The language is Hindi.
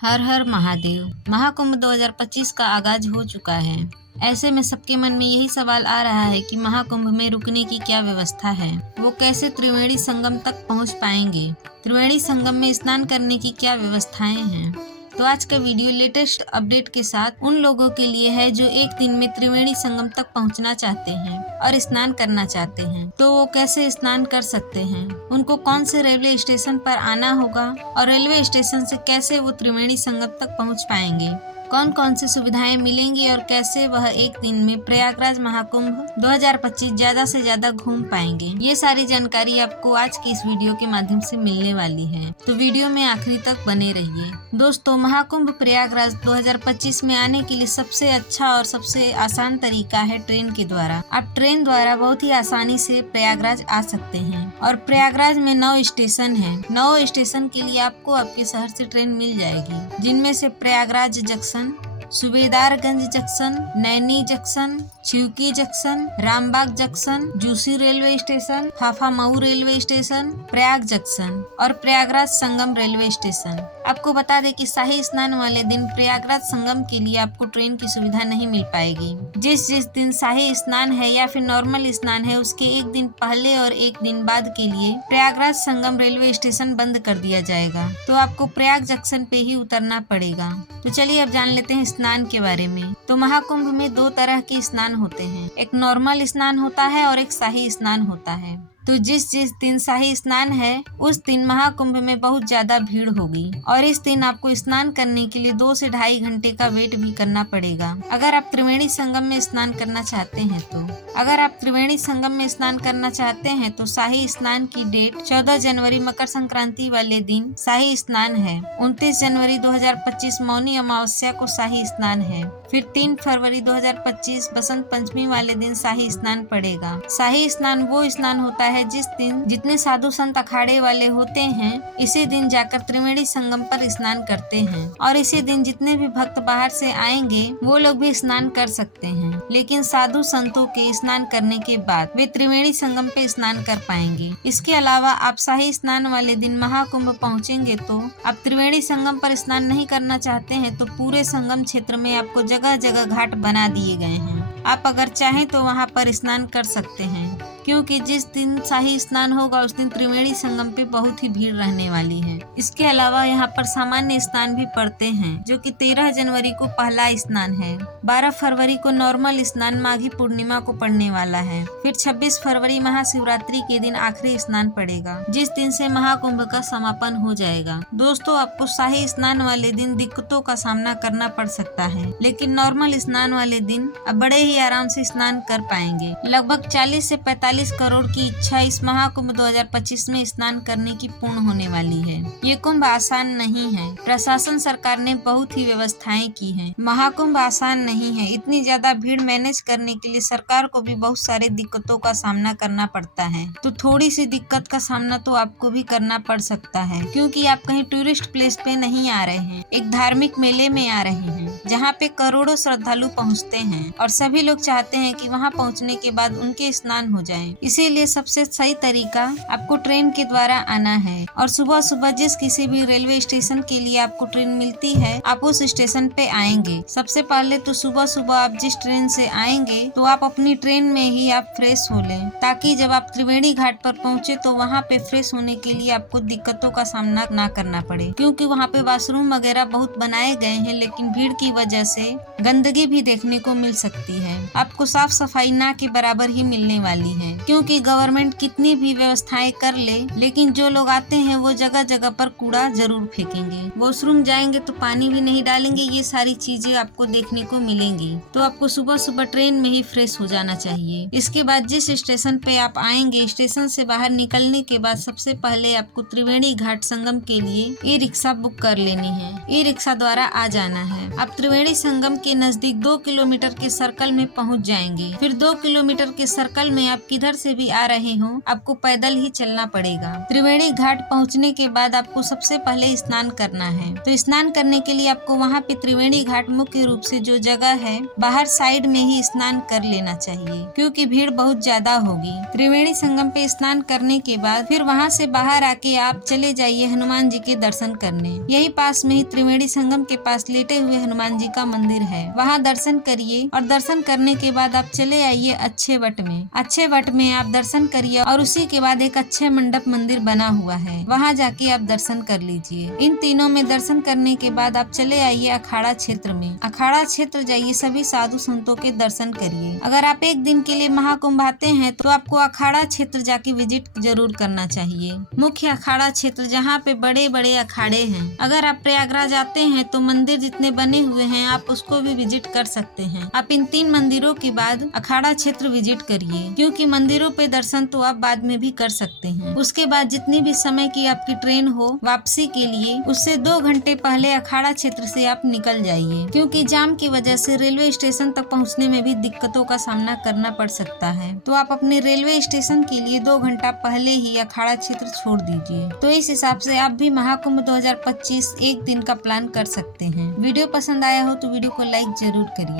हर हर महादेव। महाकुंभ 2025 का आगाज हो चुका है। ऐसे में सबके मन में यही सवाल आ रहा है कि महाकुंभ में रुकने की क्या व्यवस्था है, वो कैसे त्रिवेणी संगम तक पहुंच पाएंगे, त्रिवेणी संगम में स्नान करने की क्या व्यवस्थाएं हैं। तो आज का वीडियो लेटेस्ट अपडेट के साथ उन लोगों के लिए है जो एक दिन में त्रिवेणी संगम तक पहुंचना चाहते हैं और स्नान करना चाहते हैं। तो वो कैसे स्नान कर सकते हैं, उनको कौन से रेलवे स्टेशन पर आना होगा और रेलवे स्टेशन से कैसे वो त्रिवेणी संगम तक पहुंच पाएंगे, कौन कौन सी सुविधाएं मिलेंगी और कैसे वह एक दिन में प्रयागराज महाकुंभ 2025 ज्यादा से ज्यादा घूम पाएंगे। ये सारी जानकारी आपको आज की इस वीडियो के माध्यम से मिलने वाली है, तो वीडियो में आखिरी तक बने रहिए। दोस्तों, महाकुंभ प्रयागराज 2025 में आने के लिए सबसे अच्छा और सबसे आसान तरीका है ट्रेन के द्वारा। आप ट्रेन द्वारा बहुत ही आसानी से प्रयागराज आ सकते हैं और प्रयागराज में 9 स्टेशन है। 9 स्टेशन के लिए आपको आपके शहर से ट्रेन मिल जाएगी, जिनमें से Prayagraj junction, Subedarganj junction, Naini junction, Cheoki junction, Rambagh junction, जूसी railway station, Phaphamau railway station, Prayag junction और प्रयागराज संगम रेलवे स्टेशन। आपको बता दें कि शाही स्नान वाले दिन प्रयागराज संगम के लिए आपको ट्रेन की सुविधा नहीं मिल पाएगी। जिस दिन शाही स्नान है या फिर नॉर्मल स्नान है, उसके एक दिन पहले और एक दिन बाद के लिए प्रयागराज संगम रेलवे स्टेशन बंद कर दिया जाएगा, तो आपको प्रयाग जंक्शन पे ही उतरना पड़ेगा। तो चलिए अब जान लेते हैं स्नान के बारे में। तो महाकुंभ में 2 तरह के स्नान होते हैं, एक नॉर्मल स्नान होता है और एक शाही स्नान होता है। तो जिस दिन शाही स्नान है, उस दिन महाकुंभ में बहुत ज्यादा भीड़ होगी और इस दिन आपको स्नान करने के लिए 2 से ढाई घंटे का वेट भी करना पड़ेगा। अगर आप त्रिवेणी संगम में स्नान करना चाहते हैं तो शाही स्नान की डेट 14 जनवरी मकर संक्रांति वाले दिन शाही स्नान है। 29 जनवरी 2025 मौनी अमावस्या को शाही स्नान है। फिर 3 फरवरी 2025 बसंत पंचमी वाले दिन शाही स्नान पड़ेगा। शाही स्नान वो स्नान होता है जिस दिन जितने साधु संत अखाड़े वाले होते हैं, इसी दिन जाकर त्रिवेणी संगम पर स्नान करते हैं और इसी दिन जितने भी भक्त बाहर से आएंगे वो लोग भी स्नान कर सकते हैं, लेकिन साधु संतों के स्नान करने के बाद वे त्रिवेणी संगम पे स्नान कर पाएंगे। इसके अलावा आप शाही स्नान वाले दिन महाकुंभ पहुँचेंगे तो आप त्रिवेणी संगम पर स्नान नहीं करना चाहते हैं तो पूरे संगम क्षेत्र में आपको जगह जगह घाट बना दिए गए हैं। आप अगर चाहें तो वहां पर स्नान कर सकते हैं, क्योंकि जिस दिन शाही स्नान होगा उस दिन त्रिवेणी संगम पे बहुत ही भीड़ रहने वाली है। इसके अलावा यहाँ पर सामान्य स्नान भी पड़ते हैं, जो कि 13 जनवरी को पहला स्नान है, 12 फरवरी को नॉर्मल स्नान माघी पूर्णिमा को पड़ने वाला है, फिर 26 फरवरी महाशिवरात्रि के दिन आखिरी स्नान पड़ेगा, जिस दिन से महाकुंभ का समापन हो जाएगा। दोस्तों, आपको शाही स्नान वाले दिन दिक्कतों का सामना करना पड़ सकता है, लेकिन नॉर्मल स्नान वाले दिन आप बड़े ही आराम से स्नान कर पाएंगे। लगभग 40 से 45 करोड़ की इच्छा इस महाकुंभ 2025 में स्नान करने की पूर्ण होने वाली है। ये कुंभ आसान नहीं है, प्रशासन सरकार ने बहुत ही व्यवस्थाएं की हैं। महाकुंभ आसान नहीं है, इतनी ज्यादा भीड़ मैनेज करने के लिए सरकार को भी बहुत सारे दिक्कतों का सामना करना पड़ता है। तो थोड़ी सी दिक्कत का सामना तो आपको भी करना पड़ सकता है, क्योंकि आप कहीं टूरिस्ट प्लेस पे नहीं आ रहे हैं, एक धार्मिक मेले में आ रहे हैं, जहाँ पे करोड़ों श्रद्धालु पहुँचते हैं और सभी लोग चाहते हैं कि वहाँ पहुँचने के बाद उनके स्नान हो जाएं। इसीलिए सबसे सही तरीका आपको ट्रेन के द्वारा आना है और सुबह सुबह जिस किसी भी रेलवे स्टेशन के लिए आपको ट्रेन मिलती है, आप उस स्टेशन पे आएंगे। सबसे पहले तो सुबह सुबह आप जिस ट्रेन से आएंगे तो आप अपनी ट्रेन में ही आप फ्रेश हो लें, ताकि जब आप त्रिवेणी घाट पर पहुँचे तो वहाँ पे फ्रेश होने के लिए आपको दिक्कतों का सामना ना करना पड़े, क्योंकि वहाँ पे वॉशरूम वगैरह बहुत बनाए गए हैं, लेकिन भीड़ की वजह से गंदगी भी देखने को मिल सकती है। आपको साफ सफाई ना के बराबर ही मिलने वाली है, क्योंकि गवर्नमेंट कितनी भी व्यवस्थाएं कर ले, लेकिन जो लोग आते हैं वो जगह जगह पर कूड़ा जरूर फेंकेंगे, वॉशरूम जाएंगे तो पानी भी नहीं डालेंगे। ये सारी चीजें आपको देखने को मिलेंगी, तो आपको सुबह सुबह ट्रेन में ही फ्रेश हो जाना चाहिए। इसके बाद जिस स्टेशन पे आप आएंगे, स्टेशन से बाहर निकलने के बाद सबसे पहले आपको त्रिवेणी घाट संगम के लिए ई रिक्शा बुक कर लेनी है। ई रिक्शा द्वारा आ जाना है। आप त्रिवेणी संगम के नजदीक 2 किलोमीटर के सर्कल में पहुँच जाएंगे। फिर 2 किलोमीटर के सर्कल में आपकी किधर से भी आ रहे हो, आपको पैदल ही चलना पड़ेगा। त्रिवेणी घाट पहुंचने के बाद आपको सबसे पहले स्नान करना है। तो स्नान करने के लिए आपको वहाँ पे त्रिवेणी घाट मुख्य रूप से जो जगह है बाहर साइड में ही स्नान कर लेना चाहिए, क्योंकि भीड़ बहुत ज्यादा होगी। त्रिवेणी संगम पे स्नान करने के बाद फिर वहाँ से बाहर आके आप चले जाइए हनुमान जी के दर्शन करने। यही पास में ही त्रिवेणी संगम के पास लेटे हुए हनुमान जी का मंदिर है, वहाँ दर्शन करिए और दर्शन करने के बाद आप चले आइए अच्छे वट में। अच्छे वट में आप दर्शन करिए और उसी के बाद एक अच्छे मंडप मंदिर बना हुआ है, वहाँ जाके आप दर्शन कर लीजिए। इन तीनों में दर्शन करने के बाद आप चले आइए अखाड़ा क्षेत्र में। अखाड़ा क्षेत्र जाइए, सभी साधु संतों के दर्शन करिए। अगर आप एक दिन के लिए महाकुंभ आते हैं तो आपको अखाड़ा क्षेत्र जाके विजिट जरूर करना चाहिए। मुख्य अखाड़ा क्षेत्र जहाँ पे बड़े बड़े अखाड़े हैं। अगर आप प्रयागराज आते हैं तो मंदिर जितने बने हुए हैं आप उसको भी विजिट कर सकते हैं। आप इन 3 मंदिरों के बाद अखाड़ा क्षेत्र विजिट करिए, क्योंकि मंदिरों पे दर्शन तो आप बाद में भी कर सकते हैं। उसके बाद जितनी भी समय की आपकी ट्रेन हो वापसी के लिए, उससे 2 घंटे पहले अखाड़ा क्षेत्र से आप निकल जाइए, क्योंकि जाम की वजह से रेलवे स्टेशन तक पहुँचने में भी दिक्कतों का सामना करना पड़ सकता है। तो आप अपने रेलवे स्टेशन के लिए 2 घंटा पहले ही अखाड़ा क्षेत्र छोड़ दीजिए। तो इस हिसाब से आप भी महाकुंभ 2025 एक दिन का प्लान कर सकते हैं। वीडियो पसंद आया हो तो वीडियो को लाइक जरूर करिए।